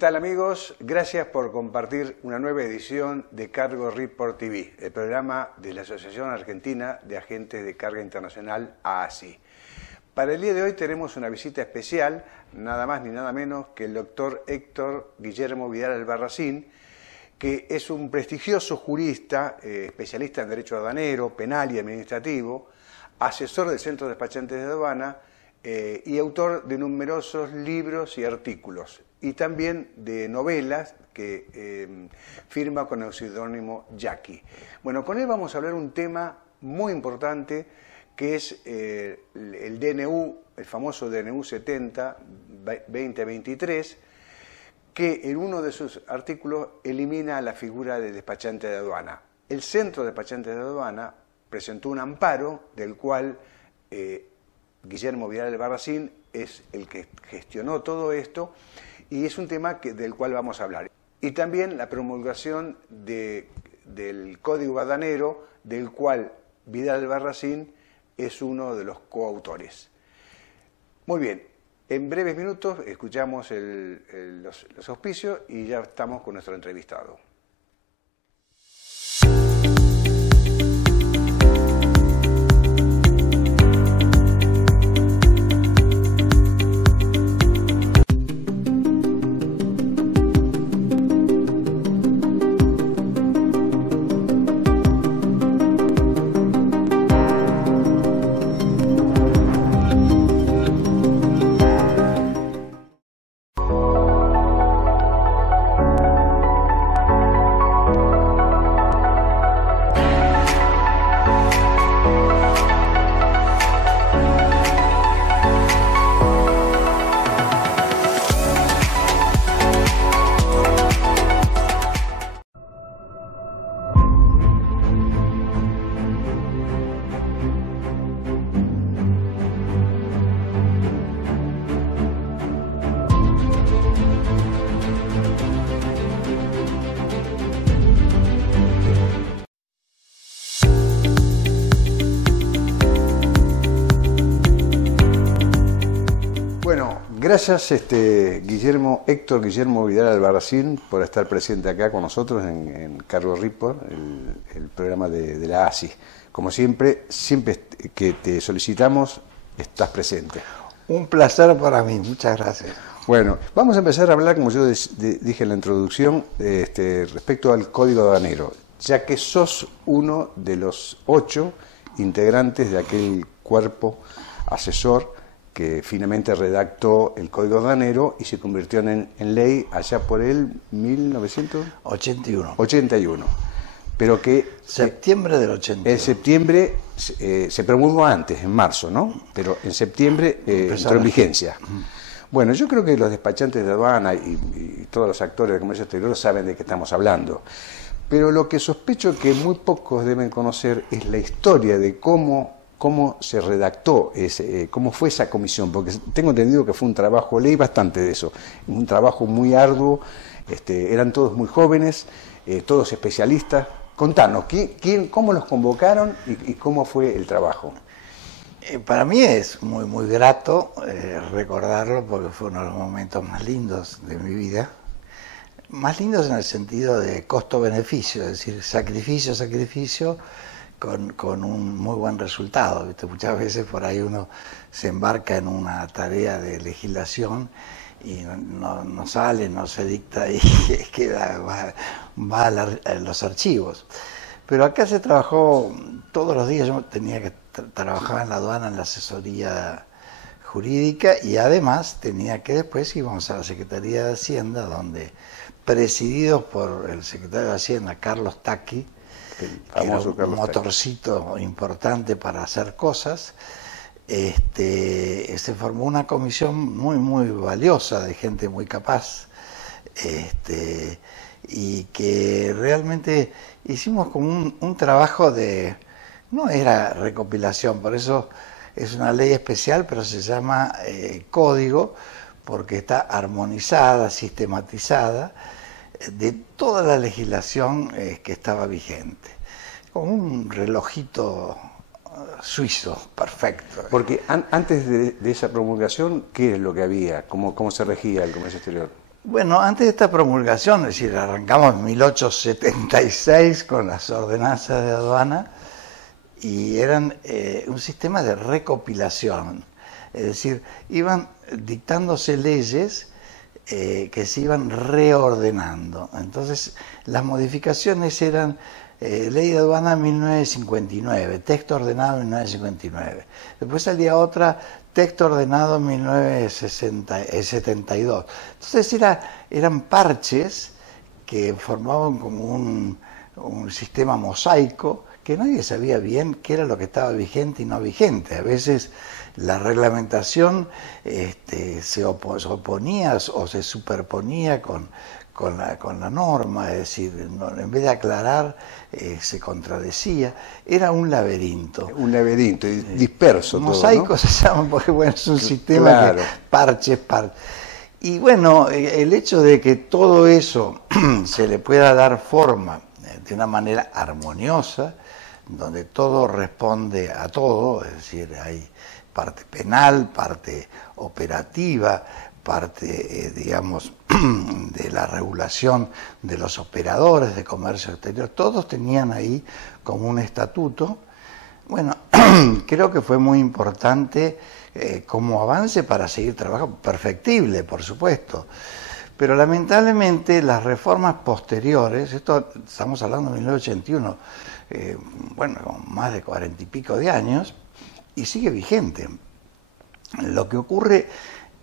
tal amigos? Gracias por compartir una nueva edición de Cargo Report TV, el programa de la Asociación Argentina de Agentes de Carga Internacional, AASI. Para el día de hoy tenemos una visita especial, nada más ni nada menos que el doctor Héctor Guillermo Vidal Albarracín, que es un prestigioso jurista, especialista en derecho aduanero, penal y administrativo, asesor del Centro de Despachantes de Aduana y autor de numerosos libros y artículos, y también de novelas que firma con el seudónimo Jackie. Bueno, con él vamos a hablar un tema muy importante que es el DNU, el famoso DNU 70-2023, que en uno de sus artículos elimina la figura de despachante de aduana. El Centro de Despachantes de Aduana presentó un amparo del cual Guillermo Vidal Albarracín es el que gestionó todo esto y es un tema del cual vamos a hablar. Y también la promulgación del Código Aduanero, del cual Vidal Albarracín es uno de los coautores. Muy bien, en breves minutos escuchamos los auspicios y ya estamos con nuestro entrevistado. Gracias Héctor Guillermo Vidal Albarracín por estar presente acá con nosotros en Cargo Report, el programa de la AASI. Como siempre que te solicitamos, estás presente. Un placer para mí, muchas gracias. Bueno, vamos a empezar a hablar, como yo dije en la introducción, respecto al Código Aduanero, ya que sos uno de los 8 integrantes de aquel cuerpo asesor que finalmente redactó el Código Aduanero y se convirtió en ley allá por el 1981. Pero que... Septiembre del 81. En septiembre se promulgó antes, en marzo, ¿no? Pero en septiembre entró en vigencia. Bueno, yo creo que los despachantes de aduana y todos los actores del comercio exterior saben de qué estamos hablando. Pero lo que sospecho que muy pocos deben conocer es la historia de cómo se redactó, cómo fue esa comisión, porque tengo entendido que fue un trabajo, leí bastante de eso, un trabajo muy arduo, eran todos muy jóvenes, todos especialistas. Contanos, ¿cómo los convocaron y cómo fue el trabajo? Para mí es muy grato recordarlo porque fue uno de los momentos más lindos de mi vida. Más lindos en el sentido de costo-beneficio, es decir, sacrificio, con un muy buen resultado. ¿Viste? Muchas veces por ahí uno se embarca en una tarea de legislación y no sale, no se dicta y va a los archivos. Pero acá se trabajó todos los días, yo tenía que trabajar en la aduana, en la asesoría jurídica y además tenía que después íbamos a la Secretaría de Hacienda, donde presididos por el secretario de Hacienda, Carlos Taqui, que era un motorcito importante para hacer cosas, se formó una comisión muy valiosa de gente muy capaz, y que realmente hicimos como un trabajo no era recopilación, por eso es una ley especial, pero se llama código, porque está armonizada, sistematizada, de toda la legislación que estaba vigente, como un relojito suizo, perfecto. Porque antes de esa promulgación, ¿qué es lo que había? ¿Cómo se regía el comercio exterior? Bueno, antes de esta promulgación, es decir, arrancamos en 1876 con las ordenanzas de aduana y eran un sistema de recopilación, es decir, iban dictándose leyes que se iban reordenando. Entonces, las modificaciones eran Ley de Aduana 1959, texto ordenado 1959. Después salía otra, texto ordenado 1972. Entonces eran parches que formaban como un sistema mosaico que nadie sabía bien qué era lo que estaba vigente y no vigente. A veces la reglamentación se oponía o se superponía con la norma, es decir, en vez de aclarar, se contradecía. Era un laberinto. Un laberinto, disperso todo, mosaico, ¿no? Se llama porque bueno, es un sistema, claro, que parches. Y bueno, el hecho de que todo eso se le pueda dar forma de una manera armoniosa, donde todo responde a todo, es decir, hay parte penal, parte operativa, parte, digamos, de la regulación de los operadores de comercio exterior, todos tenían ahí como un estatuto. Bueno, creo que fue muy importante como avance para seguir trabajando, perfectible, por supuesto. Pero lamentablemente las reformas posteriores, esto estamos hablando de 1981, bueno, con más de 40 y pico de años, y sigue vigente. Lo que ocurre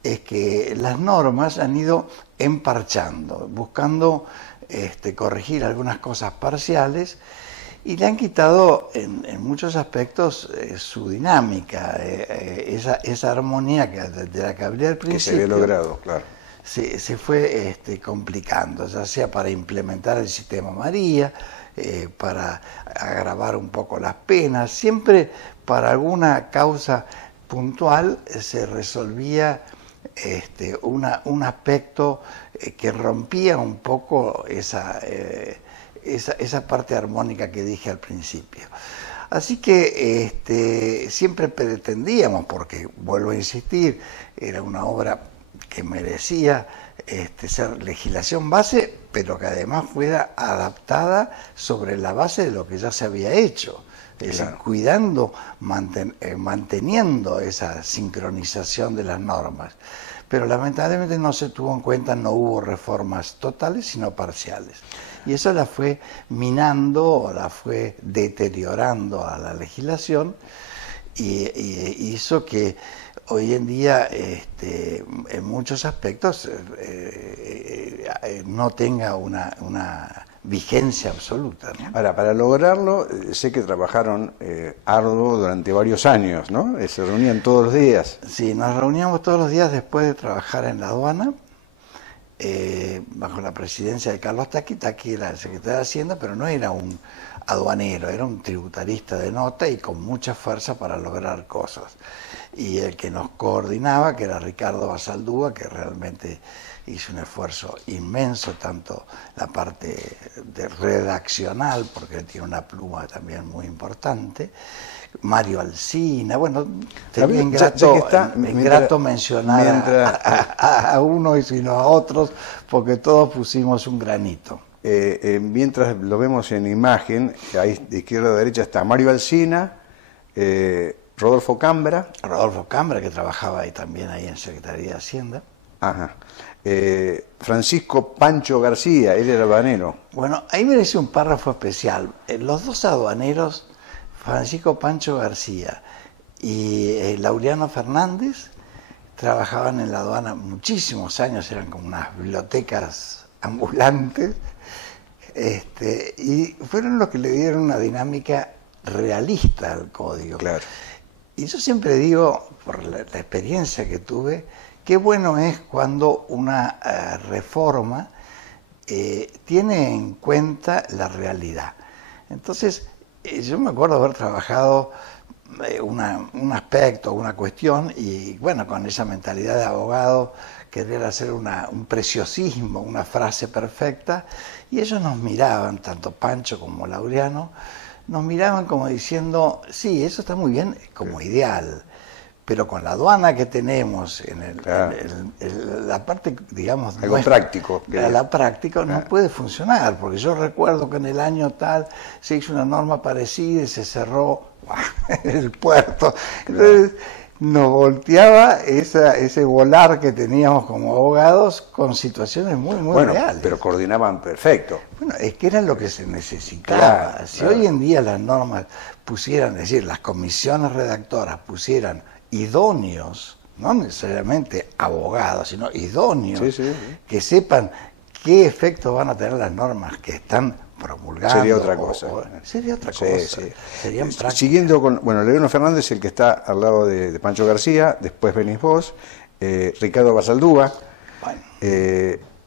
es que las normas han ido emparchando, buscando corregir algunas cosas parciales y le han quitado en muchos aspectos su dinámica, esa armonía de la que hablé al principio. Que se había logrado, claro. Se fue complicando, ya sea para implementar el sistema María, para agravar un poco las penas, siempre para alguna causa puntual se resolvía un aspecto que rompía un poco esa parte armónica que dije al principio. Así que siempre pretendíamos, porque vuelvo a insistir, era una obra que merecía ser legislación base, pero que además fuera adaptada sobre la base de lo que ya se había hecho. Es decir, claro, cuidando, manteniendo esa sincronización de las normas. Pero lamentablemente no se tuvo en cuenta, no hubo reformas totales, sino parciales. Y eso la fue minando, o la fue deteriorando a la legislación, y hizo que hoy en día, en muchos aspectos, no tenga una vigencia absoluta, ¿no? Ahora, para lograrlo, sé que trabajaron arduo durante varios años, ¿no? Se reunían todos los días. Sí, nos reuníamos todos los días después de trabajar en la aduana, bajo la presidencia de Carlos Taqui. Taqui era el secretario de Hacienda, pero no era un aduanero, era un tributarista de nota y con mucha fuerza para lograr cosas. Y el que nos coordinaba, que era Ricardo Basaldúa, que realmente hizo un esfuerzo inmenso, tanto la parte de redaccional, porque él tiene una pluma también muy importante, Mario Alsina, bueno, sería ingrato mencionar a uno y sino a otros, porque todos pusimos un granito. Mientras lo vemos en imagen, ahí de izquierda a derecha está Mario Alsina, Rodolfo Cambra. Rodolfo Cambra, que trabajaba ahí también ahí en Secretaría de Hacienda. Ajá. Francisco Pancho García, él era aduanero. Bueno, ahí merece un párrafo especial. Los dos aduaneros, Francisco Pancho García y Laureano Fernández, trabajaban en la aduana muchísimos años, eran como unas bibliotecas ambulantes, y fueron los que le dieron una dinámica realista al código. Claro. Y yo siempre digo, por la experiencia que tuve, qué bueno es cuando una reforma tiene en cuenta la realidad. Entonces, yo me acuerdo haber trabajado un aspecto, una cuestión, y bueno, con esa mentalidad de abogado, querer hacer un preciosismo, una frase perfecta, y ellos nos miraban, tanto Pancho como Laureano, nos miraban como diciendo, sí, eso está muy bien como ideal, Pero con la aduana que tenemos en Claro. la parte, digamos, Algo nuestra, práctico. a la práctica no puede funcionar, porque yo recuerdo que en el año tal se hizo una norma parecida y se cerró el puerto. Entonces nos volteaba ese volar que teníamos como abogados con situaciones muy, muy Bueno, reales. pero coordinaban perfecto. Bueno, es que era lo que se necesitaba. Claro, Si claro. hoy en día las normas pusieran, es decir, las comisiones redactoras pusieran idóneos, no necesariamente abogados, sino idóneos, Sí, sí, sí. que sepan qué efecto van a tener las normas que están promulgando. Sería otra cosa. Sería otra Sí, cosa. sí. Serían prácticas. Siguiendo con, bueno, Leonardo Fernández es el que está al lado de Pancho García, después venís vos, Ricardo Basaldúa, Bueno,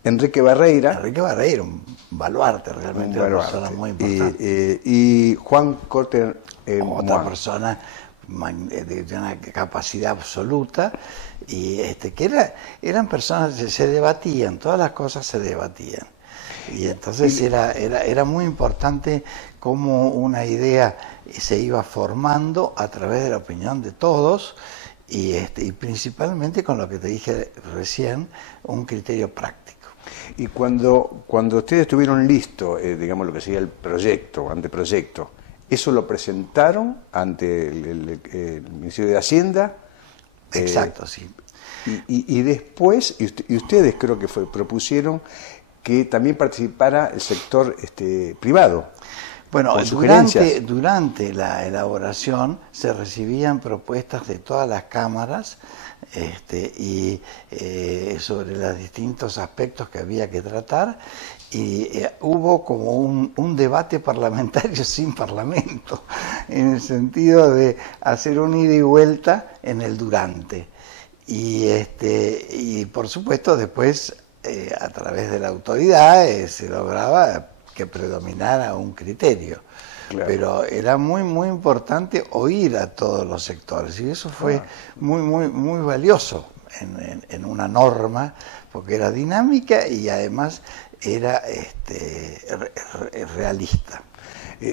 Enrique Barreira, Enrique Barreira, un baluarte realmente, un una baluarte, persona muy importante. y Juan Corte Otra persona de una capacidad absoluta, y que eran personas que se debatían, todas las cosas se debatían. Y entonces era muy importante cómo una idea se iba formando a través de la opinión de todos, y principalmente con lo que te dije recién, un criterio práctico. Y cuando ustedes tuvieron listo, digamos lo que sería el proyecto, anteproyecto, ¿eso lo presentaron ante el Ministerio de Hacienda? Exacto, sí. Y después, y ustedes creo que propusieron que también participara el sector privado. Bueno, con sugerencias. durante la elaboración se recibían propuestas de todas las cámaras sobre los distintos aspectos que había que tratar, y hubo como un debate parlamentario sin parlamento, en el sentido de hacer un ida y vuelta en el durante. Y por supuesto después, a través de la autoridad, se lograba que predominara un criterio. Claro. Pero era muy, muy importante oír a todos los sectores, y eso fue muy, muy, muy valioso en una norma, porque era dinámica y además era realista.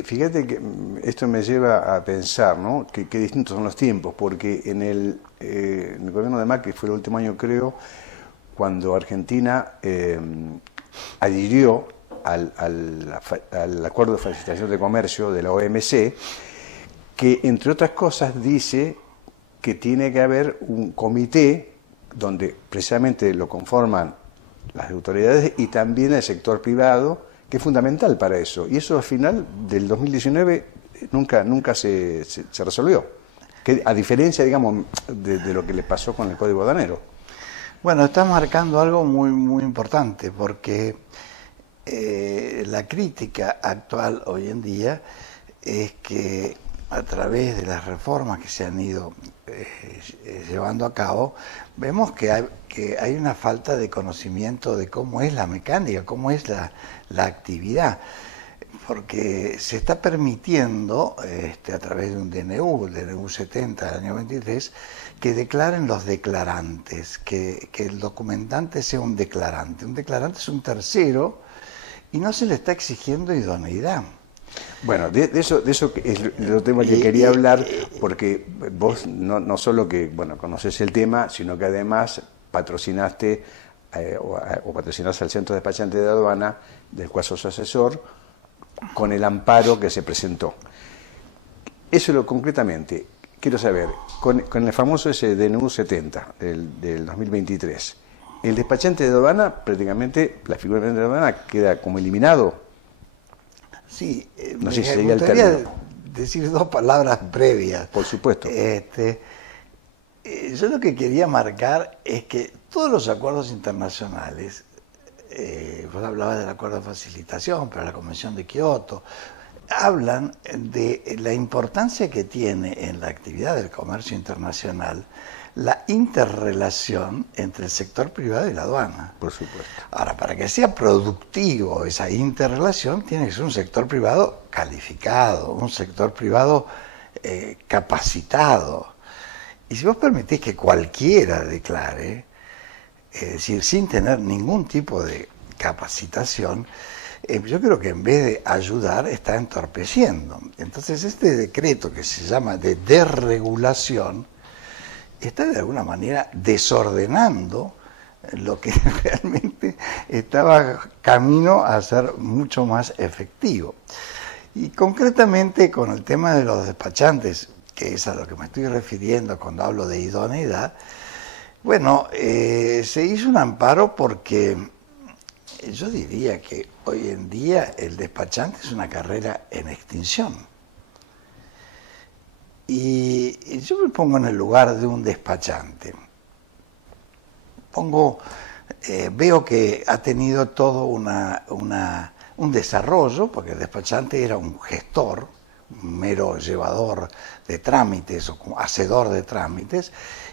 Fíjate que esto me lleva a pensar, ¿no?, que distintos son los tiempos, porque en el gobierno de Macri fue el último año, creo, cuando Argentina adhirió al Acuerdo de Facilitación de Comercio de la OMC, que entre otras cosas dice que tiene que haber un comité donde precisamente lo conforman las autoridades y también el sector privado, que es fundamental para eso. Y eso al final del 2019 nunca se resolvió, que a diferencia, digamos, de lo que le pasó con el Código Aduanero. Bueno, está marcando algo muy, muy importante, porque la crítica actual hoy en día es que a través de las reformas que se han ido llevando a cabo, vemos que hay una falta de conocimiento de cómo es la mecánica, cómo es la actividad, porque se está permitiendo a través de un DNU, el DNU 70 del año 23, que declaren los declarantes, que el documentante sea un declarante. Un declarante es un tercero y no se le está exigiendo idoneidad. Bueno, de eso es el tema que quería hablar, porque vos no solo que conocés el tema, sino que además patrocinaste o patrocinaste al Centro Despachante de Aduana, del cual sos asesor, con el amparo que se presentó. Eso concretamente, quiero saber, con el famoso ese DNU 70 del 2023, el despachante de aduana, prácticamente, la figura de aduana queda como eliminado. Sí, no sé si me gustaría decir dos palabras previas. Por supuesto. Yo lo que quería marcar es que todos los acuerdos internacionales, vos hablabas del acuerdo de facilitación, pero la Convención de Kioto, hablan de la importancia que tiene en la actividad del comercio internacional la interrelación entre el sector privado y la aduana. Por supuesto. Ahora, para que sea productivo esa interrelación, tiene que ser un sector privado calificado, un sector privado capacitado. Y si vos permitís que cualquiera declare, es decir, sin tener ningún tipo de capacitación, yo creo que en vez de ayudar está entorpeciendo. Entonces este decreto que se llama de desregulación está de alguna manera desordenando lo que realmente estaba camino a ser mucho más efectivo. Y concretamente con el tema de los despachantes, que es a lo que me estoy refiriendo cuando hablo de idoneidad, bueno, se hizo un amparo porque yo diría que hoy en día el despachante es una carrera en extinción. Y yo me pongo en el lugar de un despachante. Veo que ha tenido todo un desarrollo, porque el despachante era un gestor, un mero llevador de trámites o hacedor de trámites,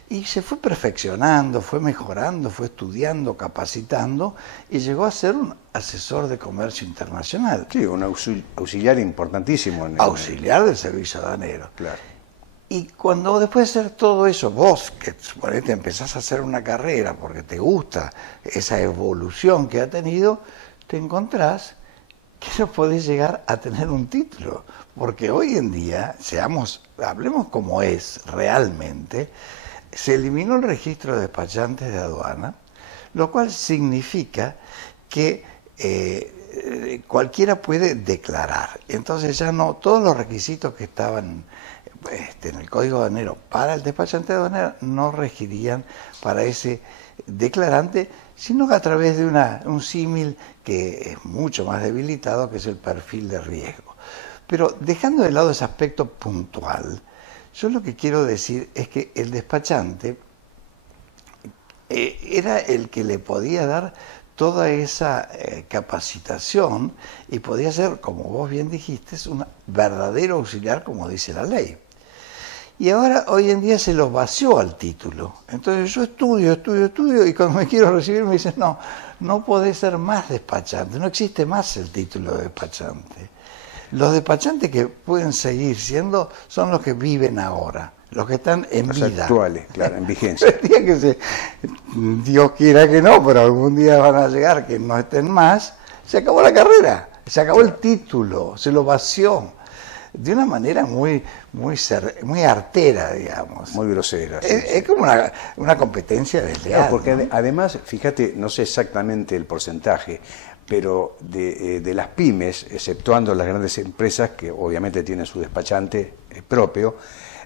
y se fue perfeccionando, fue mejorando, fue estudiando, capacitando, y llegó a ser un asesor de comercio internacional. Sí, un auxiliar importantísimo. Auxiliar del servicio aduanero. Claro. Y cuando después de hacer todo eso, vos, que suponete empezás a hacer una carrera porque te gusta esa evolución que ha tenido, te encontrás que no podés llegar a tener un título. Porque hoy en día, hablemos como es realmente, se eliminó el registro de despachantes de aduana, lo cual significa que cualquiera puede declarar. Entonces ya no, todos los requisitos que estaban en el Código Aduanero para el despachante de aduanera no regirían para ese declarante, sino que a través de un símil que es mucho más debilitado, que es el perfil de riesgo. Pero dejando de lado ese aspecto puntual, yo lo que quiero decir es que el despachante era el que le podía dar toda esa capacitación y podía ser, como vos bien dijiste, un verdadero auxiliar, como dice la ley. Y ahora, hoy en día, se los vació al título. Entonces yo estudio, y cuando me quiero recibir me dicen, no podés ser más despachante, no existe más el título de despachante. Los despachantes que pueden seguir siendo son los que viven ahora, los que están en los vida. Actuales, claro, en vigencia. El día que Dios quiera que no, pero algún día van a llegar que no estén más, se acabó la carrera, se acabó el título, se lo vació. De una manera muy artera, digamos. Muy grosera. Sí, es como una competencia desleal. Claro, porque ¿no? además, fíjate, no sé exactamente el porcentaje, pero de las pymes, exceptuando las grandes empresas que obviamente tienen su despachante propio,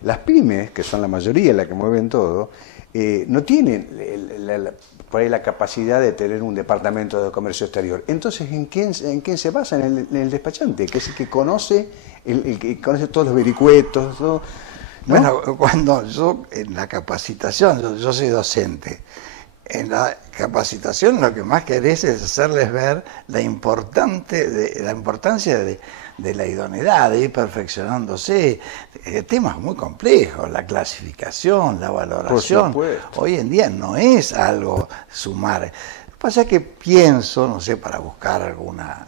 las pymes, que son la mayoría las que mueven todo, no tienen por ahí la capacidad de tener un departamento de comercio exterior. Entonces, ¿en quién se basa? En el despachante, que es el que conoce, el que conoce todos los vericuetos, todo, ¿no? Bueno, cuando yo en la capacitación, yo soy docente, en la capacitación lo que más querés es hacerles ver la importancia de la idoneidad, de ir perfeccionándose, temas muy complejos, la clasificación, la valoración. Hoy en día no es algo sumar. Lo que pasa es que pienso, no sé, para buscar alguna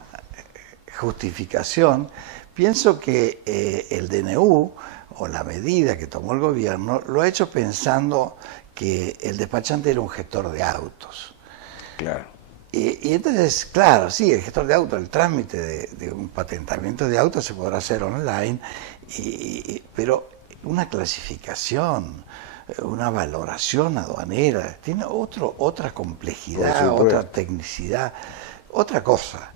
justificación, pienso que el DNU o la medida que tomó el gobierno lo ha hecho pensando que el despachante era un gestor de autos. Claro. Y entonces, claro, sí, el gestor de autos, el trámite de un patentamiento de autos se podrá hacer online, pero una clasificación, una valoración aduanera, tiene otra complejidad, otra tecnicidad, otra cosa.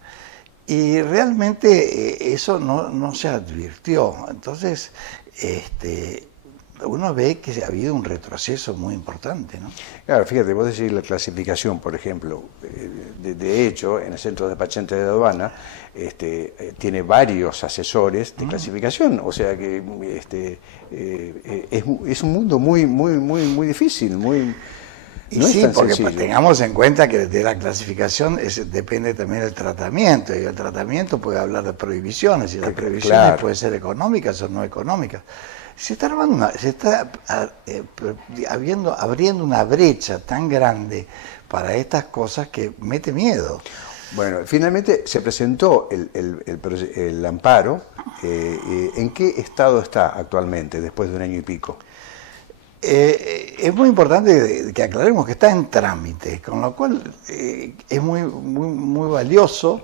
Y realmente eso no se advirtió. Entonces, uno ve que ha habido un retroceso muy importante, ¿no? Claro, fíjate, vos decís la clasificación, por ejemplo, de hecho, en el Centro de Despachantes de Aduana tiene varios asesores de clasificación, o sea que es un mundo muy difícil, Y no sí, es tan porque sencillo. tengamos en cuenta que de la clasificación depende también del tratamiento, y el tratamiento puede hablar de prohibiciones, y las prohibiciones Claro. pueden ser económicas o no económicas. Se está abriendo una brecha tan grande para estas cosas que mete miedo. Bueno, finalmente se presentó el amparo. ¿En qué estado está actualmente, después de un año y pico? Es muy importante que aclaremos que está en trámite, con lo cual es muy valioso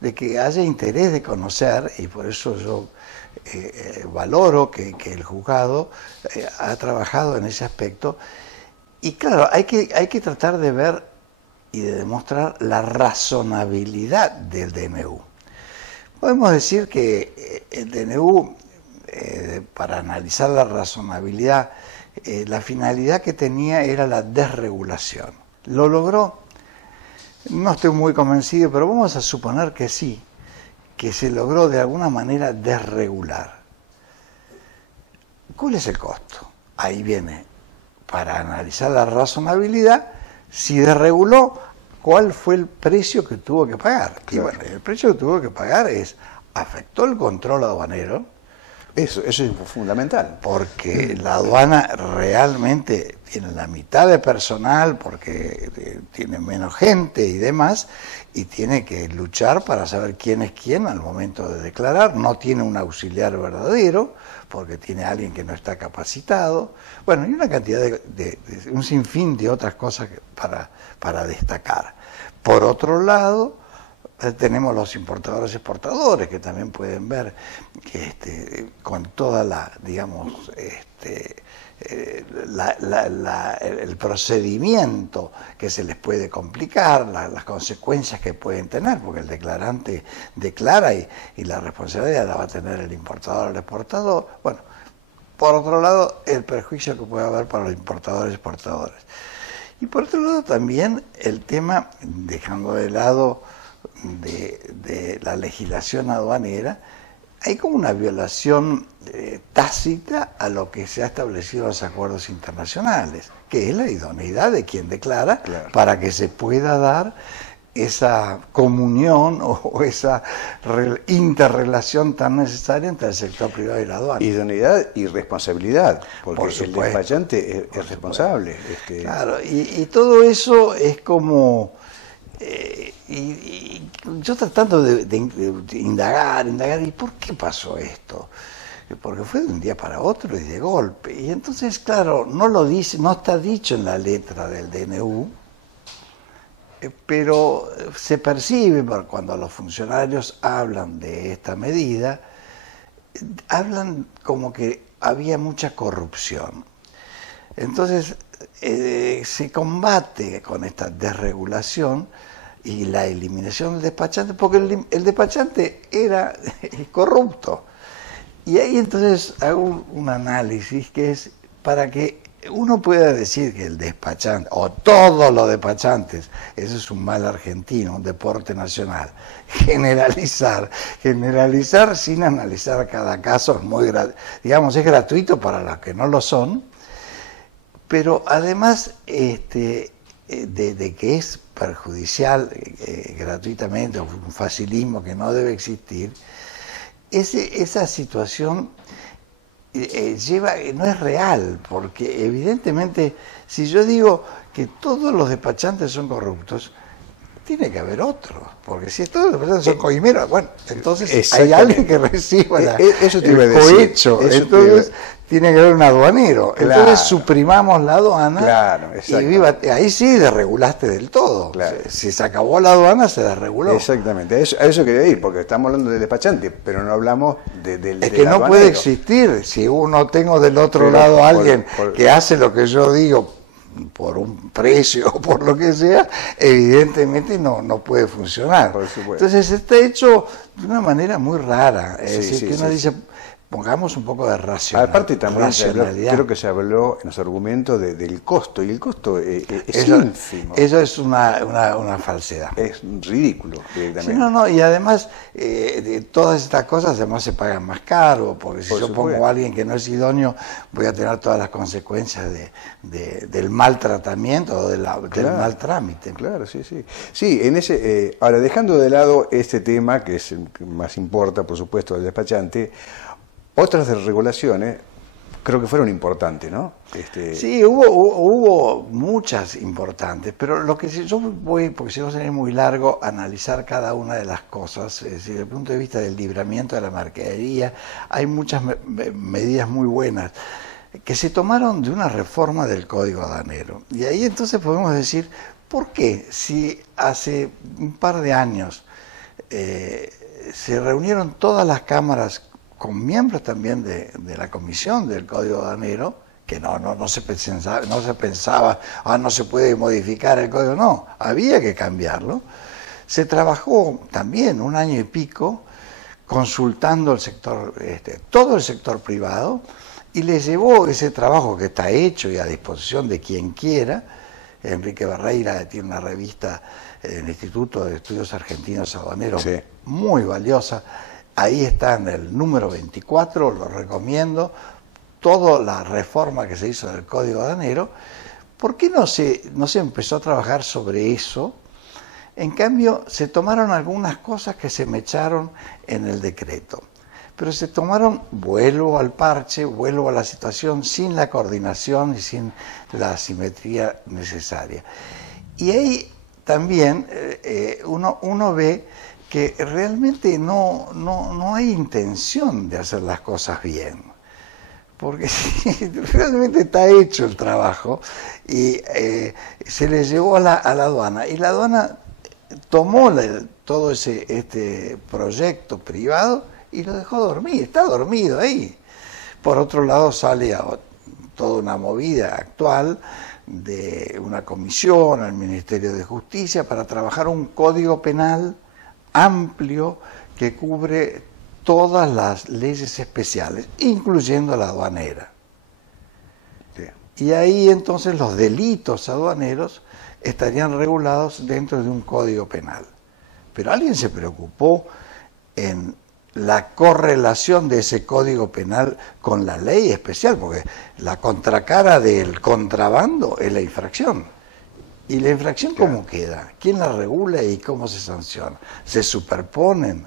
de que haya interés de conocer, y por eso yo valoro que el juzgado ha trabajado en ese aspecto. Y claro, hay que tratar de ver y de demostrar la razonabilidad del DNU. Podemos decir que el DNU, para analizar la razonabilidad, la finalidad que tenía era la desregulación. ¿Lo logró? No estoy muy convencido, pero vamos a suponer que sí, que se logró de alguna manera desregular. ¿Cuál es el costo? Ahí viene, para analizar la razonabilidad, si desreguló, ¿cuál fue el precio que tuvo que pagar? Claro. Y bueno, el precio que tuvo que pagar afectó el control aduanero. Eso es fundamental. Porque la aduana realmente tiene la mitad de personal, porque tiene menos gente y demás, y tiene que luchar para saber quién es quién al momento de declarar. No tiene un auxiliar verdadero, porque tiene alguien que no está capacitado. Bueno, y una cantidad un sinfín de otras cosas para destacar. Por otro lado, tenemos los importadores-exportadores, que también pueden ver que con toda la, digamos, el procedimiento que se les puede complicar, las consecuencias que pueden tener, porque el declarante declara y la responsabilidad la va a tener el importador o el exportador. Bueno, por otro lado, el perjuicio que puede haber para los importadores-exportadores. Y por otro lado también el tema, dejando de lado de la legislación aduanera, hay como una violación tácita a lo que se ha establecido en los acuerdos internacionales, que es la idoneidad de quien declara, claro, para que se pueda dar esa comunión o esa interrelación tan necesaria entre el sector privado y la aduana. Idoneidad y responsabilidad, porque el despachante es responsable. Claro, y todo eso es como... Y yo tratando de indagar, ¿y por qué pasó esto? Porque fue de un día para otro y de golpe. Y entonces, claro, no está dicho en la letra del DNU, pero se percibe cuando los funcionarios hablan de esta medida, hablan como que había mucha corrupción. Entonces, se combate con esta desregulación y la eliminación del despachante, porque el despachante era corrupto. Y ahí entonces hago un análisis que es para que uno pueda decir que el despachante, o todos los despachantes, eso es un mal argentino, un deporte nacional, generalizar sin analizar cada caso es muy, digamos, es gratuito para los que no lo son, pero además de que es perjudicial gratuitamente, un facilismo que no debe existir, esa situación no es real, porque evidentemente si yo digo que todos los despachantes son corruptos, tiene que haber otro, porque si todos los despachantes son coimeros, bueno, entonces hay alguien que reciba el cohecho, entonces tiene que haber un aduanero. Claro. Entonces suprimamos la aduana, claro, y ahí sí desregulaste del todo. Claro. Si se acabó la aduana, se desreguló. Exactamente, a eso quería ir, porque estamos hablando del despachante, pero no hablamos del Es que no puede existir, si uno tengo del otro lado a alguien que hace lo que yo digo por un precio o por lo que sea, evidentemente no puede funcionar. Por supuesto. Entonces está hecho de una manera muy rara, es decir, que uno dice, pongamos un poco de racionalidad. Aparte también creo que se habló en los argumentos del costo, y el costo es ínfimo. Eso es una falsedad. Es ridículo directamente. Sí, y además todas estas cosas además se pagan más caro, porque si yo pongo a alguien que no es idóneo, voy a tener todas las consecuencias del mal tratamiento o del mal trámite. Claro, sí. Sí, ahora dejando de lado este tema, que es el que más importa, por supuesto, del despachante, otras regulaciones creo que fueron importantes, ¿no? Sí, hubo muchas importantes, pero lo que yo voy, porque si no sería muy largo, analizar cada una de las cosas, es decir, desde el punto de vista del libramiento de la mercadería, hay muchas medidas muy buenas que se tomaron de una reforma del Código Aduanero. Y ahí entonces podemos decir, ¿por qué si hace un par de años se reunieron todas las cámaras con miembros también de la comisión del Código Aduanero, que no se pensaba, no se puede modificar el código, no, había que cambiarlo. Se trabajó también 1 año y pico consultando el sector, todo el sector privado, y le llevó ese trabajo que está hecho y a disposición de quien quiera. Enrique Barreira tiene una revista en el Instituto de Estudios Argentinos Aduaneros, sí, muy valiosa. Ahí está en el número 24, lo recomiendo, toda la reforma que se hizo del Código Aduanero. ¿Por qué no se empezó a trabajar sobre eso? En cambio, se tomaron algunas cosas que se me echaron en el decreto, pero se tomaron, vuelvo al parche, vuelvo a la situación, sin la coordinación y sin la asimetría necesaria. Y ahí también uno ve que realmente no hay intención de hacer las cosas bien, porque realmente está hecho el trabajo y se le llevó a la aduana, y la aduana tomó todo este proyecto privado y lo dejó dormir, está dormido ahí. Por otro lado, sale toda una movida actual de una comisión al Ministerio de Justicia para trabajar un código penal amplio que cubre todas las leyes especiales, incluyendo la aduanera. Sí. Y ahí entonces los delitos aduaneros estarían regulados dentro de un código penal. Pero alguien se preocupó en la correlación de ese código penal con la ley especial, porque la contracara del contrabando es la infracción. ¿Y la infracción cómo queda? ¿Quién la regula y cómo se sanciona? ¿Se superponen?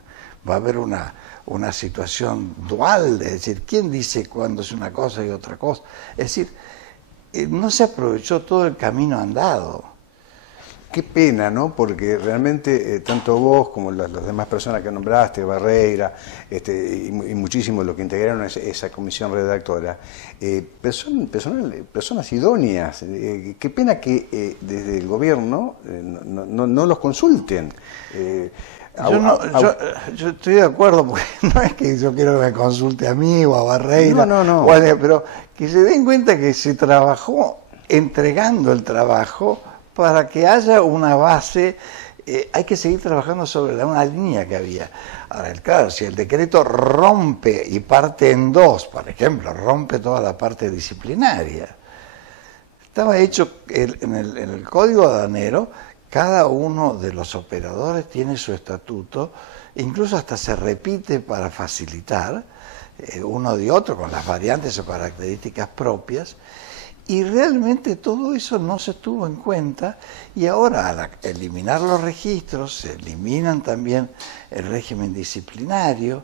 Va a haber una situación dual, es decir, ¿quién dice cuándo es una cosa y otra cosa? Es decir, no se aprovechó todo el camino andado. Qué pena, ¿no? Porque realmente tanto vos como las demás personas que nombraste, Barreira, y muchísimos los que integraron esa comisión redactora, personas idóneas. Qué pena que desde el gobierno no los consulten. Yo estoy de acuerdo, porque no es que yo quiero que me consulte a mí o a Barreira, no. Pero que se den cuenta que se trabajó entregando el trabajo para que haya una base. Hay que seguir trabajando sobre una línea que había. Ahora, claro, si el decreto rompe y parte en dos, por ejemplo, rompe toda la parte disciplinaria. Estaba hecho en el Código Aduanero, cada uno de los operadores tiene su estatuto, incluso hasta se repite para facilitar uno de otro, con las variantes o características propias. Y realmente todo eso no se tuvo en cuenta, y ahora al eliminar los registros se eliminan también el régimen disciplinario,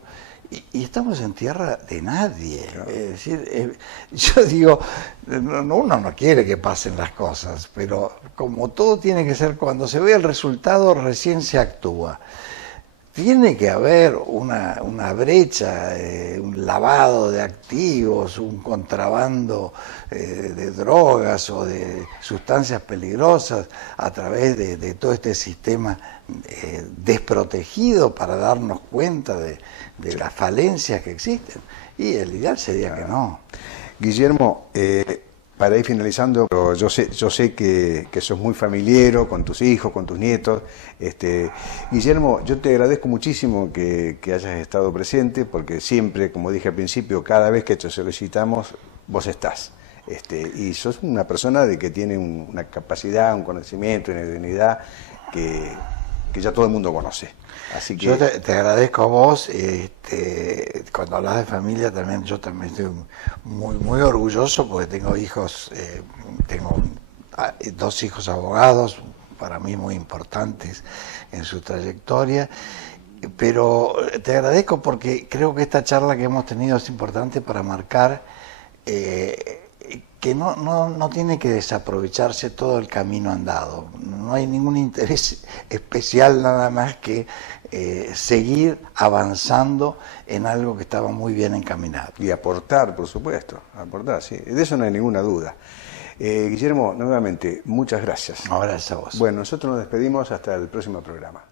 y estamos en tierra de nadie. Claro. Es decir, yo digo, uno no quiere que pasen las cosas, pero como todo tiene que ser, cuando se ve el resultado recién se actúa. Tiene que haber una brecha, un lavado de activos, un contrabando de drogas o de sustancias peligrosas a través de todo este sistema desprotegido, para darnos cuenta de las falencias que existen. Y el ideal sería que no. Guillermo, para ir finalizando, yo sé que sos muy familiero con tus hijos, con tus nietos. Guillermo, yo te agradezco muchísimo que hayas estado presente, porque siempre, como dije al principio, cada vez que te solicitamos, vos estás. Y sos una persona que tiene una capacidad, un conocimiento, una idoneidad que ya todo el mundo conoce. Así que... Yo te agradezco a vos. Cuando hablas de familia, yo también estoy muy orgulloso, porque tengo hijos, tengo 2 hijos abogados, para mí muy importantes en su trayectoria. Pero te agradezco porque creo que esta charla que hemos tenido es importante para marcar que no tiene que desaprovecharse todo el camino andado. No hay ningún interés especial, nada más que seguir avanzando en algo que estaba muy bien encaminado. Y aportar, por supuesto, aportar, sí. De eso no hay ninguna duda. Guillermo, nuevamente, muchas gracias. Gracias a vos. Bueno, nosotros nos despedimos hasta el próximo programa.